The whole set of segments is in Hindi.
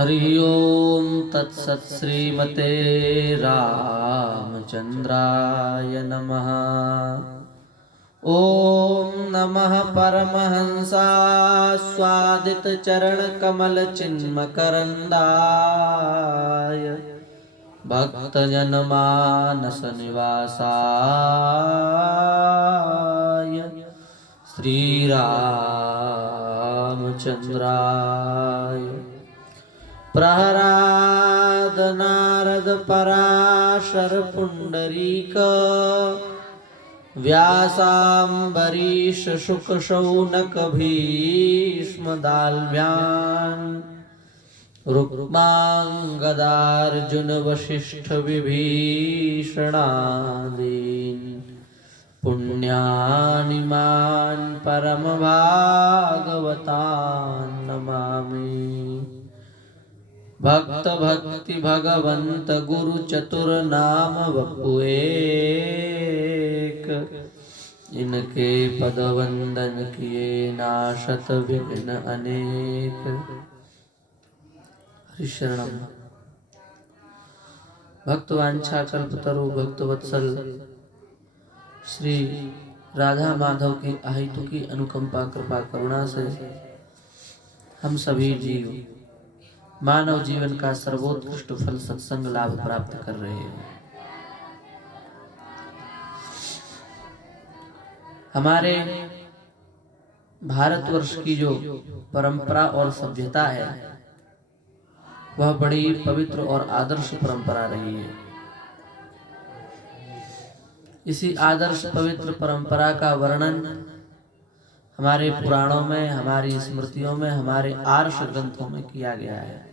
हरि ओम तत्सत् श्रीमते रामचंद्राय नमः। ओम नमः परमहंसास्वादित चरण कमल चिन्मकरंदाय भक्तजन मानस निवासाय श्री रामचंद्राय प्रहराद नारद पराशर पुंडरीक व्यासाम्बरीश शुक शौनक भीष्म दाल्म्यान् रुक्मांगदार्जुन वशिष्ठ विभीषणादीन् पुण्यानिमान् परम भागवतान् नमामि। भक्त भक्ति भगवंत गुरु चतुर नाम वपुएक, इनके पद वंदन किए नाशत विघ्न अनेक। हरिशरणम। भक्तवांछा कल्पतरु भक्तवत्सल श्री राधा माधव की अहितु की अनुकंपा कृपा करुणा से हम सभी जीव मानव जीवन का सर्वोत्कृष्ट फल सत्संग लाभ प्राप्त कर रहे हैं। हमारे भारतवर्ष की जो परंपरा और सभ्यता है वह बड़ी पवित्र और आदर्श परंपरा रही है। इसी आदर्श पवित्र परंपरा का वर्णन हमारे पुराणों में, हमारी स्मृतियों में, हमारे आर्ष ग्रंथों में किया गया है।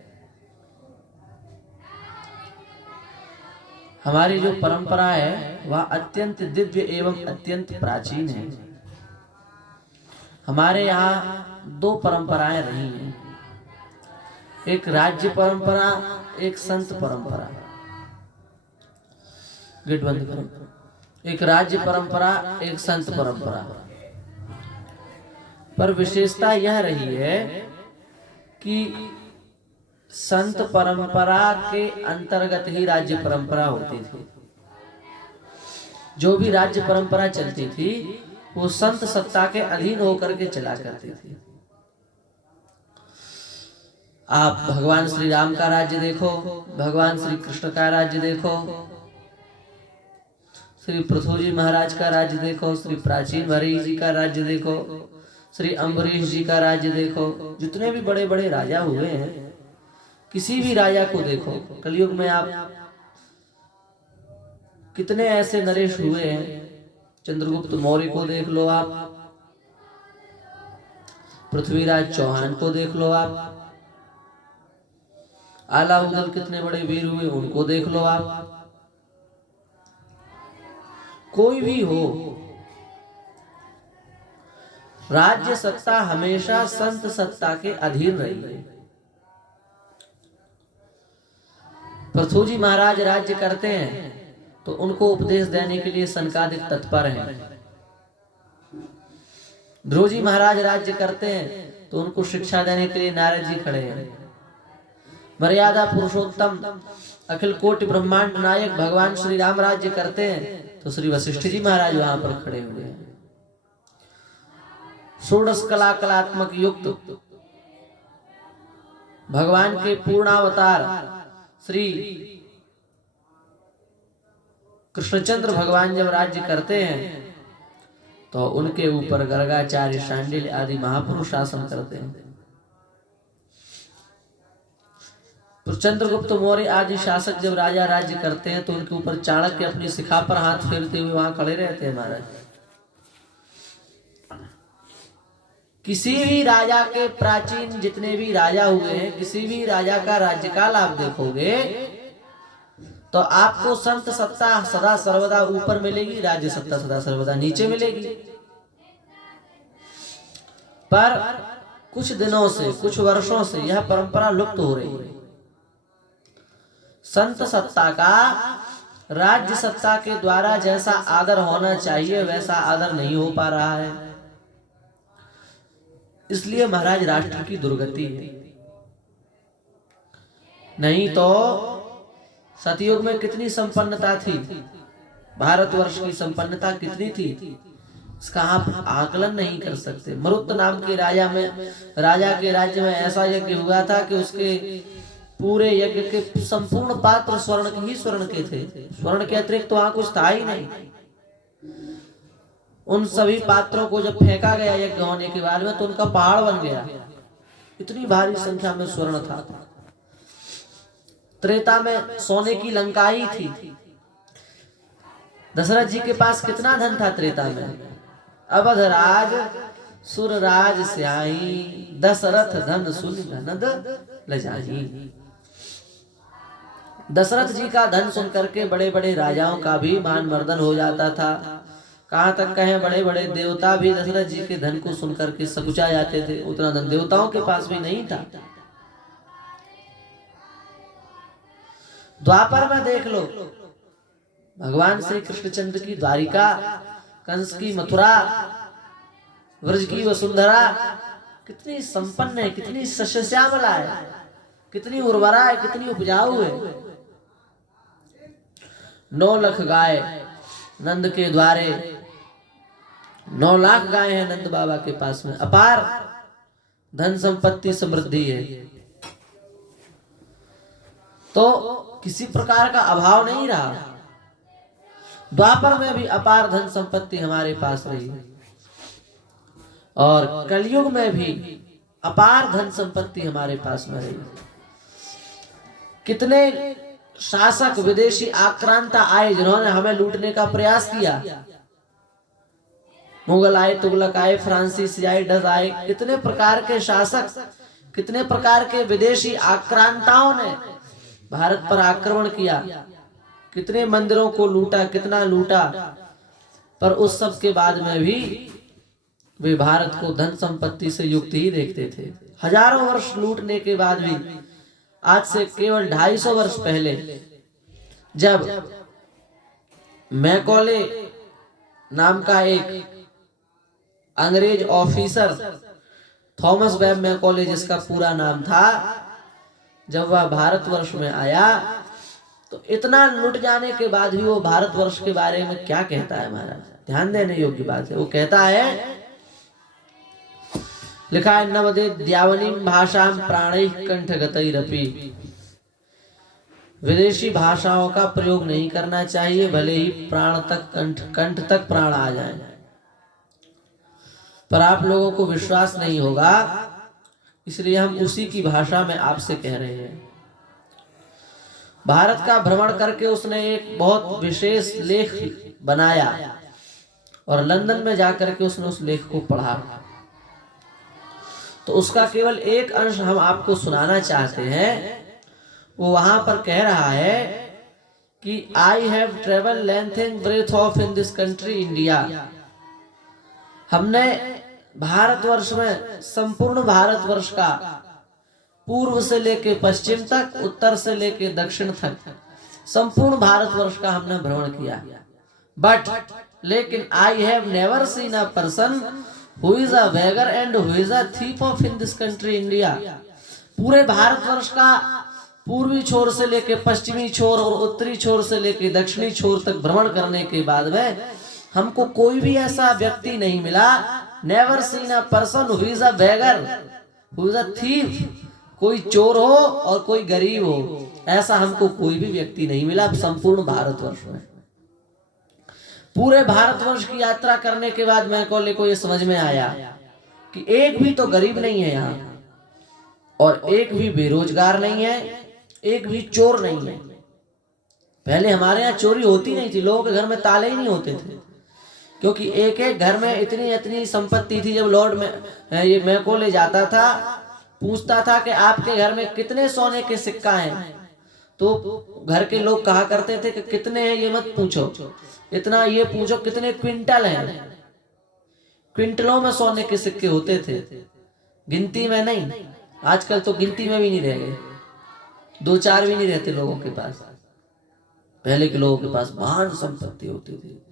हमारी जो परंपरा है वह अत्यंत दिव्य एवं अत्यंत प्राचीन है। हमारे यहाँ दो परंपराएं रही हैं, एक राज्य परंपरा, एक संत परंपरा। गेट बंद करो। एक राज्य परंपरा, एक संत परंपरा। पर विशेषता यह रही है कि संत परंपरा के अंतर्गत ही राज्य परंपरा होती थी। जो भी राज्य परंपरा चलती थी वो संत सत्ता के अधीन होकर के चला करती थी। आप भगवान श्री राम का राज्य देखो, भगवान श्री कृष्ण का राज्य देखो, श्री पृथ्वी महाराज का राज्य देखो, श्री प्राचीन भरी जी का राज्य देखो, श्री अम्बरीश जी का राज्य देखो। जितने भी बड़े बड़े राजा हुए हैं, किसी भी राजा को देखो, कलयुग में आप कितने ऐसे नरेश हुए हैं। चंद्रगुप्त मौर्य को देख लो आप, पृथ्वीराज चौहान को देख लो आप, आला उदल कितने बड़े वीर हुए उनको देख लो आप। कोई भी हो, राज्य सत्ता हमेशा संत सत्ता के अधीन रही है। पृथ्वी महाराज राज्य करते हैं तो उनको उपदेश देने के लिए सनकादिक तत्पर हैं। ध्रुव जी महाराज राज्य करते हैं तो उनको शिक्षा देने के लिए नारद जी खड़े हैं। मर्यादा पुरुषोत्तम अखिल कोटि ब्रह्मांड नायक भगवान श्री राम राज्य करते हैं तो श्री वशिष्ठ जी महाराज वहां पर खड़े हुए हैं। षोडश कला कलात्मक युक्त भगवान के पूर्णावतार श्री कृष्णचंद्र भगवान जब राज्य करते हैं तो उनके ऊपर गर्गाचार्य, शांडिल्य आदि महापुरुष शासन करते हैं। चंद्रगुप्त मौर्य आदि शासक जब राजा राज्य करते हैं तो उनके ऊपर चाणक्य अपनी शिखा पर हाथ फेरते हुए वहां खड़े रहते हैं। महाराज, किसी भी राजा के प्राचीन जितने भी राजा हुए हैं, किसी भी राजा का राज्यकाल आप देखोगे तो आपको संत सत्ता सदा सर्वदा ऊपर मिलेगी, राज्य सत्ता सदा सर्वदा नीचे मिलेगी। पर कुछ दिनों से, कुछ वर्षों से यह परंपरा लुप्त हो रही है। संत सत्ता का राज्य सत्ता के द्वारा जैसा आदर होना चाहिए वैसा आदर नहीं हो पा रहा है। इसलिए महाराज राष्ट्र की दुर्गति है। नहीं तो सतयुग में कितनी संपन्नता थी, भारतवर्ष की संपन्नता कितनी थी, इसका आप आकलन नहीं कर सकते। मरुत नाम के राजा के राज्य में ऐसा यज्ञ हुआ था कि उसके पूरे यज्ञ के संपूर्ण पात्र स्वर्ण के थे, स्वर्ण के अतिरिक्त तो वहां कुछ था ही नहीं। उन सभी पात्रों को जब फेंका गया यज्ञ होने के बाद में तो उनका पहाड़ बन गया, इतनी भारी संख्या में स्वर्ण था। त्रेता में सोने की लंका ही थी। दशरथ जी के पास कितना धन था त्रेता में, अवधराज सुरराज स्याही, दशरथ धन सुन ननद लजाही। दशरथ जी का धन सुन करके बड़े बड़े राजाओं का भी मान मर्दन हो जाता था। कहां तक कहें बड़े बड़े देवता भी दशरथ जी के धन को सुन करके सकुचा जाते थे, उतना धन देवताओं के पास भी नहीं था। द्वापर में देख लो, भगवान श्री कृष्णचंद्र की द्वारिका, कंस की मथुरा, व्रज की वसुंधरा कितनी संपन्न है, कितनी सस्यश्यामला है, कितनी उर्वरा है, कितनी उपजाऊ है। 9 लाख गाय नंद के द्वारे, 9 लाख गाय हैं नंद बाबा के पास में, अपार धन संपत्ति समृद्धि है, तो किसी प्रकार का अभाव नहीं रहा। द्वापर में भी अपार धन संपत्ति हमारे पास रही और कलयुग में भी अपार धन संपत्ति हमारे पास में रही। कितने शासक विदेशी आक्रांता आए जिन्होंने हमें लूटने का प्रयास किया, मुगल आए, तुगलक आए, फ्रांसीसी आए, डच आए, कितने प्रकार के शासक, कितने प्रकार के विदेशी आक्रांताओं ने भारत पर आक्रमण किया, कितने मंदिरों को लूटा, कितना लूटा, पर उस सब के बाद में भी वे भारत को धन संपत्ति से युक्त ही देखते थे। हजारों वर्ष लूटने के बाद भी आज से केवल 250 वर्ष पहले जब मैकॉले नाम का एक अंग्रेज ऑफिसर, थॉमस वेब मैकॉले जिसका पूरा नाम था, जब वह भारतवर्ष में आया तो इतना लुट जाने के बाद भी वो भारतवर्ष के बारे में क्या कहता है महाराज, ध्यान देने योग्य बात है। वो कहता है, लिखा है, नवदे द्यावनीम भाषाम प्राणैः कंठगतैरपि, विदेशी भाषाओं का प्रयोग नहीं करना चाहिए, भले ही प्राण तक कंठ तक प्राण आ जाए। पर आप लोगों को विश्वास नहीं होगा, इसलिए हम उसी की भाषा में आपसे कह रहे हैं। भारत का भ्रमण करके उसने एक बहुत विशेष लेख बनाया और लंदन में जाकर के उसने उस लेख को पढ़ा, तो उसका केवल एक अंश हम आपको सुनाना चाहते हैं। वो वहां पर कह रहा है कि I have travel length and breadth of in this country India. हमने भारतवर्ष में, संपूर्ण भारतवर्ष का पूर्व से लेके पश्चिम तक, उत्तर से लेके दक्षिण तक संपूर्ण भारतवर्ष का हमने भ्रमण किया। बट लेकिन I have never seen a person who is a beggar and who is a thief of in this country India. पूरे भारतवर्ष का पूर्वी छोर से लेके पश्चिमी छोर और उत्तरी छोर से लेके दक्षिणी छोर तक भ्रमण करने के बाद में हमको कोई भी ऐसा व्यक्ति नहीं मिला, never seen a person who is a beggar who is a thief, कोई चोर हो और कोई गरीब हो, ऐसा हमको कोई भी व्यक्ति नहीं मिला संपूर्ण भारतवर्ष में। पूरे भारतवर्ष की यात्रा करने के बाद मैकॉले को ये समझ में आया कि एक भी तो गरीब नहीं है यहाँ, और एक भी बेरोजगार नहीं है, एक भी चोर नहीं है। पहले हमारे यहाँ चोरी होती नहीं थी, लोगों के घर में ताले ही नहीं होते थे, क्योंकि एक एक घर में इतनी इतनी संपत्ति थी। जब लॉर्ड में ये मैकॉले जाता था, पूछता था कि आपके घर में कितने सोने के सिक्का हैं, तो घर के लोग कहा करते थे कि कितने हैं ये मत पूछो, इतना ये पूछो कितने क्विंटल हैं। क्विंटलों में सोने के सिक्के होते थे, गिनती में नहीं। आजकल तो गिनती में भी नहीं रह गए, 2-4 भी नहीं रहते लोगों के पास। पहले के लोगों के पास महान संपत्ति होती थी।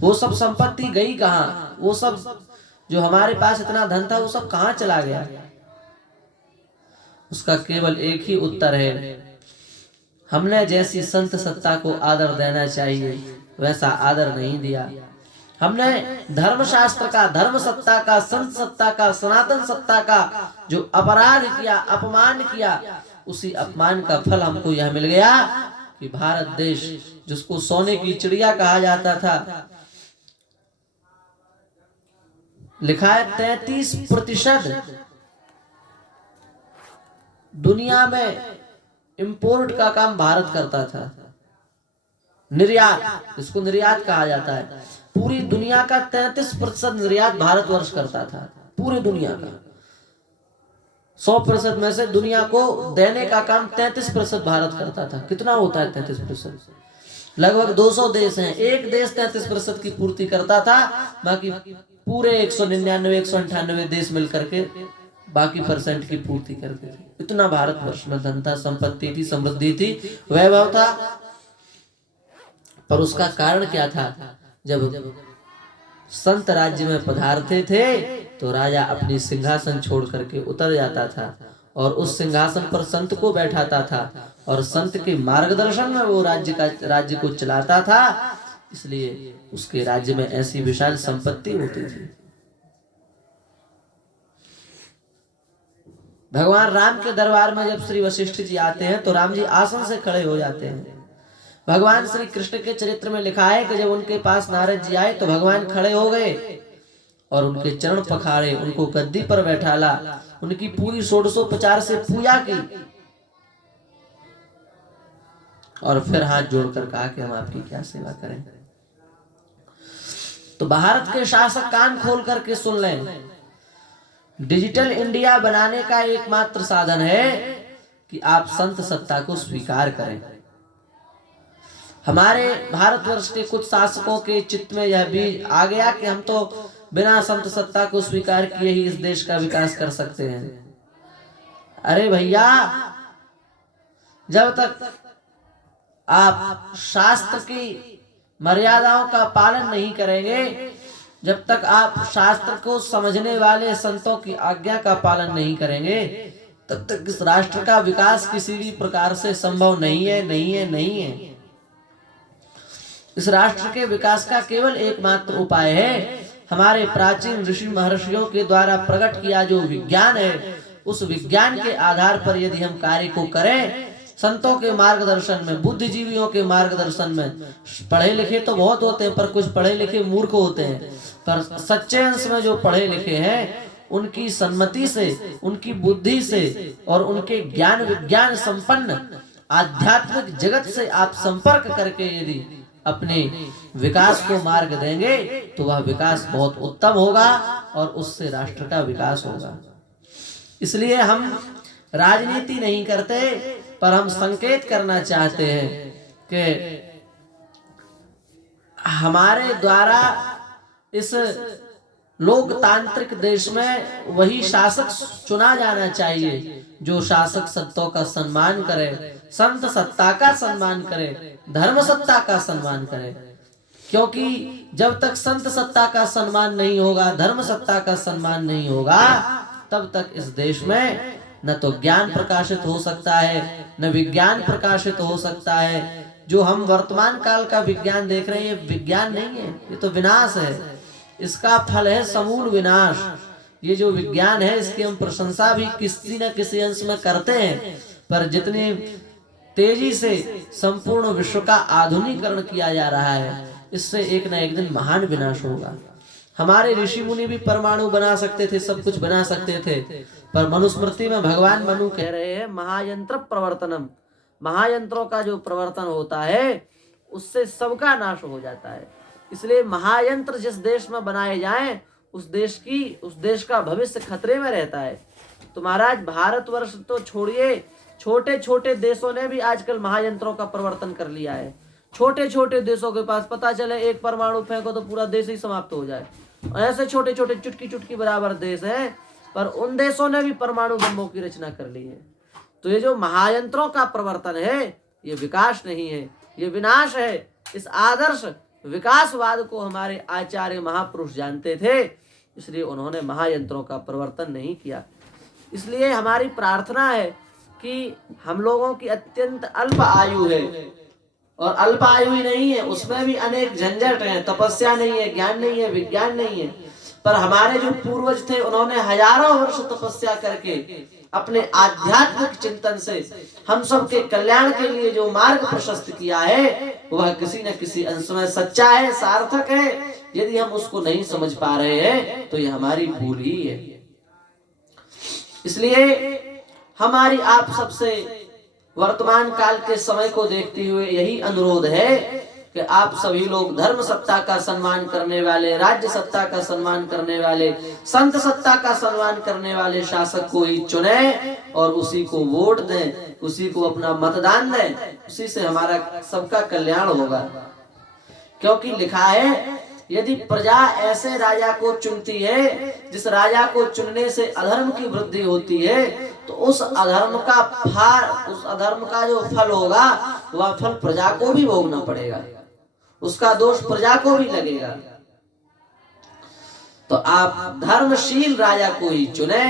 वो सब संपत्ति गई कहाँ? वो सब जो हमारे पास इतना धन था वो सब कहाँ चला गया? उसका केवल एक ही उत्तर है, हमने जैसी संत सत्ता को आदर देना चाहिए वैसा आदर नहीं दिया। हमने धर्म शास्त्र का, धर्म सत्ता का, संत सत्ता का, सनातन सत्ता का जो अपराध किया, अपमान किया, उसी अपमान का फल हमको यह मिल गया कि भारत देश जिसको सोने की चिड़िया कहा जाता था, लिखा है 33% दुनिया में इंपोर्ट का काम भारत करता था। निर्यात, इसको निर्यात कहा जाता है। पूरी दुनिया का 33% निर्यात भारतवर्ष करता था। पूरी दुनिया का 100% में से दुनिया को देने का काम 33% भारत करता था। कितना होता है 33%? लगभग 200 देश हैं, एक देश 33% की पूर्ति करता था, बाकी पूरे 199 198 देश मिलकर के बाकी परसेंट की पूर्ति करते थे। इतना भारतवर्ष में धन था, संपत्ति थी, समृद्धि थी, वैभव था। पर उसका कारण क्या था? जब संत राज्य में पधारते थे तो राजा अपनी सिंहासन छोड़ करके उतर जाता था और उस सिंहासन पर संत को बैठाता था और संत के मार्गदर्शन में वो राज्य को चलाता था। इसलिए उसके राज्य में ऐसी विशाल संपत्ति होती थी। भगवान राम के दरबार में जब श्री वशिष्ठ जी आते हैं तो राम जी आसन से खड़े हो जाते हैं। भगवान श्री कृष्ण के चरित्र में लिखा है कि जब उनके पास नारद जी आए तो भगवान खड़े हो गए और उनके चरण पखारे, उनको गद्दी पर बैठाला, उनकी पूरी 1650 से पूजा की और फिर हाथ जोड़कर कहा कि हम आपकी क्या सेवा करें। तो भारत के शासक कान खोल करके सुन लें, डिजिटल इंडिया बनाने का एकमात्र साधन है कि आप संत सत्ता को स्वीकार करें। हमारे भारतवर्ष के कुछ शासकों के चित्त में यह भी आ गया कि हम तो बिना संत सत्ता को स्वीकार किए ही इस देश का विकास कर सकते हैं। अरे भैया, जब तक आप शास्त्र की मर्यादाओं का पालन नहीं करेंगे, जब तक आप शास्त्र को समझने वाले संतों की आज्ञा का पालन नहीं करेंगे, तब तक इस राष्ट्र का विकास किसी भी प्रकार से संभव नहीं है, नहीं है, नहीं है। इस राष्ट्र के विकास का केवल एकमात्र उपाय है हमारे प्राचीन ऋषि महर्षियों के द्वारा प्रकट किया जो विज्ञान है, उस विज्ञान के आधार पर यदि हम कार्य को करें, संतों के मार्गदर्शन में, बुद्धिजीवियों के मार्गदर्शन में। पढ़े लिखे तो बहुत होते हैं, पर कुछ पढ़े लिखे मूर्ख होते हैं, पर सच्चे अंश में जो पढ़े लिखे हैं उनकी सम्मति से, उनकी बुद्धि से और उनके ज्ञान विज्ञान संपन्न आध्यात्मिक जगत से आप संपर्क करके यदि अपने विकास को मार्ग देंगे तो वह विकास बहुत उत्तम होगा और उससे राष्ट्र का विकास होगा। इसलिए हम राजनीति नहीं करते, पर हम संकेत करना चाहते हैं कि हमारे द्वारा इस लोकतांत्रिक देश में वही शासक चुना जाना चाहिए जो शासक सत्ता का सम्मान करे, संत सत्ता का सम्मान करे, धर्म सत्ता का सम्मान करे। क्योंकि जब तक संत सत्ता का सम्मान नहीं होगा, धर्म सत्ता का सम्मान नहीं होगा, तब तक इस देश में न तो ज्ञान प्रकाशित हो सकता है, न विज्ञान प्रकाशित हो सकता है। जो हम वर्तमान काल का विज्ञान देख रहे हैं, ये विज्ञान नहीं है, ये तो विनाश है। इसका फल है समूल विनाश। ये जो विज्ञान है इसकी हम प्रशंसा भी किसी न किसी अंश में करते हैं, पर जितनी तेजी से संपूर्ण विश्व का आधुनिकीकरण किया जा रहा है, इससे एक न एक दिन महान विनाश होगा। हमारे ऋषि मुनि भी परमाणु बना सकते थे, सब कुछ बना सकते थे, पर मनुस्मृति में भगवान मनु कह रहे हैं महायंत्र प्रवर्तनम, महायंत्रों का जो प्रवर्तन होता है उससे सबका नाश हो जाता है। इसलिए महायंत्र जिस देश में बनाए जाएं, उस देश का भविष्य खतरे में रहता है। तो महाराज, भारतवर्ष तो छोड़िए, छोटे छोटे देशों ने भी आजकल महायंत्रों का प्रवर्तन कर लिया है। छोटे छोटे देशों के पास पता चले एक परमाणु फेंको तो पूरा देश ही समाप्त हो जाए। ऐसे छोटे छोटे चुटकी चुटकी बराबर देश हैं, पर उन देशों ने भी परमाणु बमों की रचना कर ली है। तो ये जो महायंत्रों का प्रवर्तन है, ये विकास नहीं है, ये विनाश है। इस आदर्श विकासवाद को हमारे आचार्य महापुरुष जानते थे, इसलिए उन्होंने महायंत्रों का प्रवर्तन नहीं किया। इसलिए हमारी प्रार्थना है कि हम लोगों की अत्यंत अल्प आयु है, और अल्प आयु ही नहीं है, उसमें भी अनेक झंझट हैं, तपस्या नहीं है, ज्ञान नहीं है, विज्ञान नहीं है। पर हमारे जो पूर्वज थे उन्होंने हजारों वर्ष तपस्या करके अपने आध्यात्मिक चिंतन से हम सब के कल्याण के लिए जो मार्ग प्रशस्त किया है वह किसी न किसी अंश में सच्चा है, सार्थक है। यदि हम उसको नहीं समझ पा रहे हैं तो यह हमारी भूल ही है। इसलिए हमारी आप सबसे वर्तमान काल के समय को देखते हुए यही अनुरोध है कि आप सभी लोग धर्म सत्ता का सम्मान करने वाले, राज्य सत्ता का सम्मान करने वाले, संत सत्ता का सम्मान करने वाले शासक को ही चुने और उसी को वोट दें, उसी को अपना मतदान दें। उसी से हमारा सबका कल्याण होगा। क्योंकि लिखा है, यदि प्रजा ऐसे राजा को चुनती है जिस राजा को चुनने से अधर्म की वृद्धि होती है, तो उस अधर्म का जो फल होगा वह फल प्रजा को भी भोगना पड़ेगा, उसका दोष प्रजा को भी लगेगा। तो आप धर्मशील राजा को ही चुने,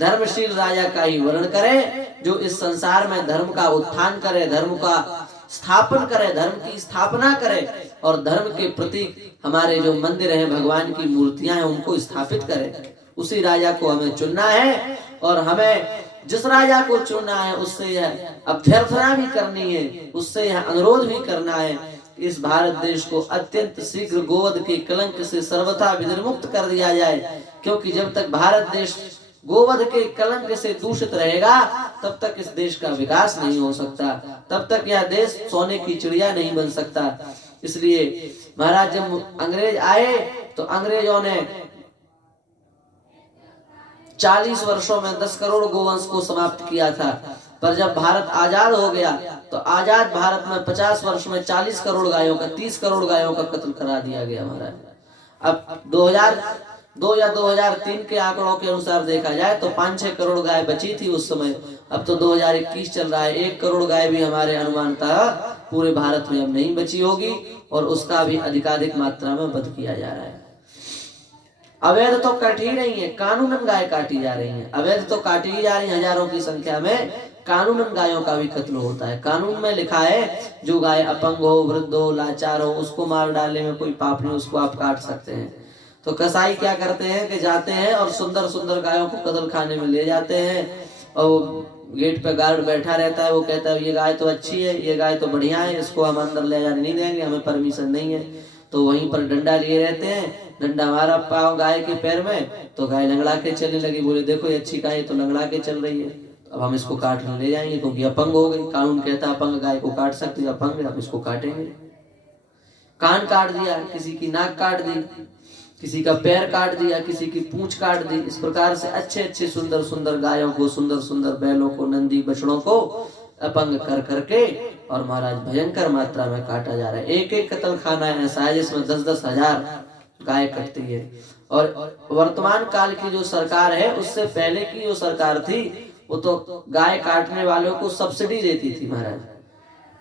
धर्मशील राजा का ही वर्ण करें, जो इस संसार में धर्म का उत्थान करे, धर्म का स्थापन करे, धर्म की स्थापना करे, और धर्म के प्रतीक हमारे जो मंदिर हैं, भगवान की मूर्तियां हैं, उनको स्थापित करें। उसी राजा को हमें चुनना है, और हमें जिस राजा को चुनना है उससे यह अभ्यर्थना भी करनी है, उससे यह अनुरोध भी करना है, इस भारत देश को अत्यंत शीघ्र गोवध के कलंक से सर्वथा विनिर्मुक्त कर दिया जाए। क्योंकि जब तक भारत देश गोवध के कलंक से दूषित रहेगा तब तक इस देश का विकास नहीं हो सकता, तब तक यह देश सोने की चिड़िया नहीं बन सकता। इसलिए महाराज जब अंग्रेज आए तो अंग्रेजों ने 40 वर्षों में 10 करोड़ गोवंश को समाप्त किया था। पर जब भारत आजाद हो गया तो आजाद भारत में 50 वर्ष में 40 करोड़ गायों का, 30 करोड़ गायों का कत्ल करा दिया गया महाराज। अब 2002 या 2003 के आंकड़ों के अनुसार देखा जाए तो 5-6 करोड़ गाय बची थी उस समय। अब तो 2021 चल रहा है, 1 करोड़ गाय भी हमारे अनुमान था पूरे भारत में अब नहीं बची होगी, और उसका भी अधिकाधिक मात्रा में वध किया जा रहा है। अवैध तो कट ही नहीं है, कानूनन गाय काटी जा रही है, अवैध तो काटी ही जा रही है हजारों की संख्या में, कानूनन गायों का भी कत्ल होता है। कानून में लिखा है जो गाय अपंग हो, वृद्ध हो, लाचार हो, उसको मार डालने में कोई पाप नहीं, उसको आप काट सकते हैं। तो कसाई क्या करते हैं कि जाते हैं और सुंदर सुंदर गायों को कत्ल खाने में ले जाते हैं, और गेट पे गार्ड बैठा रहता है, वो कहता है ये गाय तो अच्छी है, ये गाय तो बढ़िया है, इसको हम अंदर ले जाने नहीं देंगे, हमें परमिशन नहीं है। तो वहीं पर डंडा लिए रहते हैं, डंडा मारा पाँव गाय के पैर में तो गाय लंगड़ा के चलने लगी। बोले देखो ये अच्छी गाय तो लंगड़ा के चल रही है, अब हम इसको काटने ले जाएंगे क्योंकि अपंग हो गई। कानून कहता है अपंग गाय को काट सकते हैं, अपंग है, हम इसको काटेंगे। कान काट दिया, किसी की नाक काट दी, किसी का पैर काट दिया, किसी की पूंछ काट दी। इस प्रकार से अच्छे अच्छे सुंदर सुंदर गायों को, सुंदर सुंदर बैलों को, नंदी बछड़ों को अपंग कर करके और महाराज भयंकर मात्रा में काटा जा रहा है। एक एक कत्ल खाना ऐसा है जिसमें 10-10 हजार गाय कटती है। और वर्तमान काल की जो सरकार है उससे पहले की जो सरकार थी वो तो गाय काटने वालों को सब्सिडी देती थी। महाराज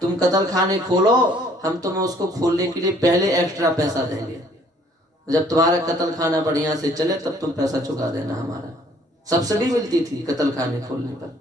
तुम कत्ल खाने खोलो, हम तुम्हें उसको खोलने के लिए पहले एक्स्ट्रा पैसा देंगे, जब तुम्हारा कत्ल खाना बढ़िया से चले तब तुम पैसा चुका देना। हमारा सब्सिडी मिलती थी कत्ल खाने खोलने पर।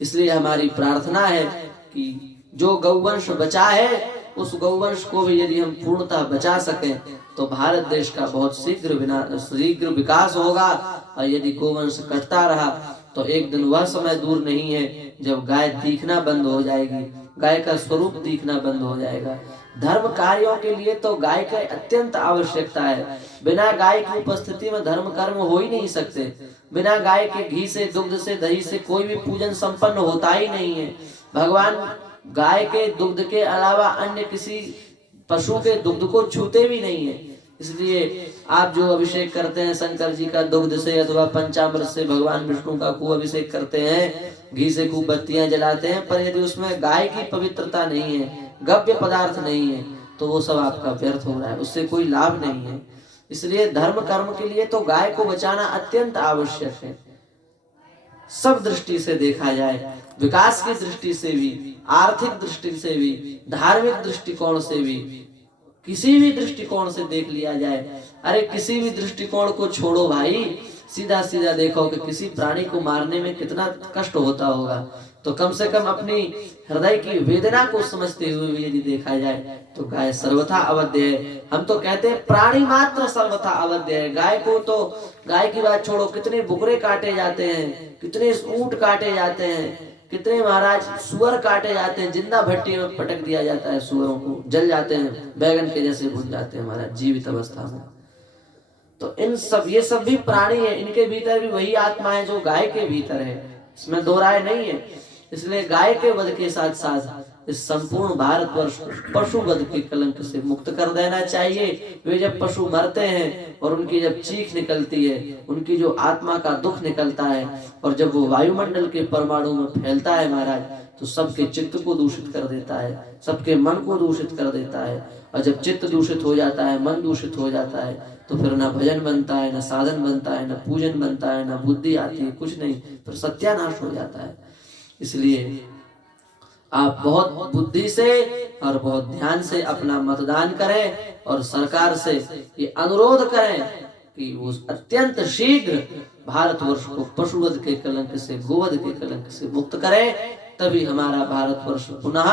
इसलिए हमारी प्रार्थना है कि जो गौवंश बचा है उस गौवंश को भी यदि हम पूर्णतः बचा सकें तो भारत देश का बहुत शीघ्र विकास होगा। और यदि गौवंश कटता रहा तो एक दिन वह समय दूर नहीं है जब गाय दिखना बंद हो जाएगी, गाय का स्वरूप दिखना बंद हो जाएगा। धर्म कार्यों के लिए तो गाय की अत्यंत आवश्यकता है। बिना गाय की उपस्थिति में धर्म कर्म हो ही नहीं सकते। बिना गाय के घी से, दुग्ध से, दही से कोई भी पूजन संपन्न होता ही नहीं है। भगवान गाय के दुग्ध के अलावा अन्य किसी पशु के दुग्ध को छूते भी नहीं है। इसलिए आप जो अभिषेक करते हैं शंकर जी का दुग्ध से अथवा पंचामृत से, भगवान विष्णु का खूब अभिषेक करते हैं, घी से खूब बत्तियां जलाते हैं, पर यदि उसमें गाय की पवित्रता नहीं है, गव्य पदार्थ नहीं है, तो वो सब आपका व्यर्थ हो रहा है, उससे कोई लाभ नहीं है। इसलिए धर्म कर्म के लिए तो गाय को बचाना अत्यंत आवश्यक है। सब दृष्टि से देखा जाए, विकास की दृष्टि से भी, आर्थिक दृष्टि से भी, धार्मिक दृष्टिकोण से भी, किसी भी दृष्टिकोण से देख लिया जाए। अरे किसी भी दृष्टिकोण को छोड़ो भाई, सीधा सीधा देखो कि किसी प्राणी को मारने में कितना कष्ट होता होगा, तो कम से कम अपनी हृदय की वेदना को समझते हुए भी यदि देखा जाए तो गाय सर्वथा अवध्य है। हम तो कहते हैं प्राणी मात्र सर्वथा अवध्य है। गाय को तो, गाय की बात छोड़ो, कितने बुकरे काटे जाते हैं, कितने ऊंट काटे जाते हैं, कितने महाराज सुअर काटे जाते हैं, जिंदा भट्टी में पटक दिया जाता है, सुअरों को जल जाते हैं, बैगन के जैसे भून जाते हैं महाराज जीवित अवस्था में। तो इन सब, ये सब भी प्राणी है, इनके भीतर भी वही आत्मा है जो गाय के भीतर है, इसमें दो राय नहीं है। इसलिए गाय के वध के साथ साथ इस संपूर्ण भारतवर्ष को पशु वध के कलंक से मुक्त कर देना चाहिए। वे जब पशु मरते हैं और उनकी जब चीख निकलती है, उनकी जो आत्मा का दुख निकलता है, और जब वो वायुमंडल के परमाणु में फैलता है महाराज, तो सबके चित्त को दूषित कर देता है, सबके मन को दूषित कर देता है। और जब चित्त दूषित हो जाता है, मन दूषित हो जाता है, तो फिर ना भजन बनता है, ना साधन बनता है, ना पूजन बनता है, ना बुद्धि आती है, कुछ नहीं, फिर सत्यानाश हो जाता है। इसलिए आप बहुत बुद्धि से और बहुत ध्यान से अपना मतदान करें और सरकार से ये अनुरोध करें कि वो अत्यंत शीघ्र भारतवर्ष को पशुवध के कलंक से, गोवध के कलंक से मुक्त करे। तभी हमारा भारतवर्ष पुनः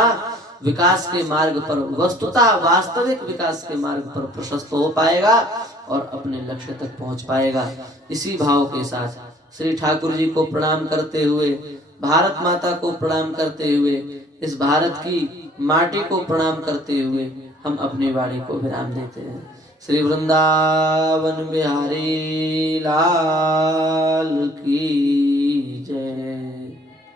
विकास के मार्ग पर, वस्तुतः वास्तविक विकास के मार्ग पर प्रशस्त हो पाएगा और अपने लक्ष्य तक पहुंच पाएगा। इसी भाव के साथ श्री ठाकुर जी को प्रणाम करते हुए, भारत माता को प्रणाम करते हुए, इस भारत की माटी को प्रणाम करते हुए हम अपनी वाणी को विराम देते हैं। श्री वृंदावन बिहारी लाल की जय।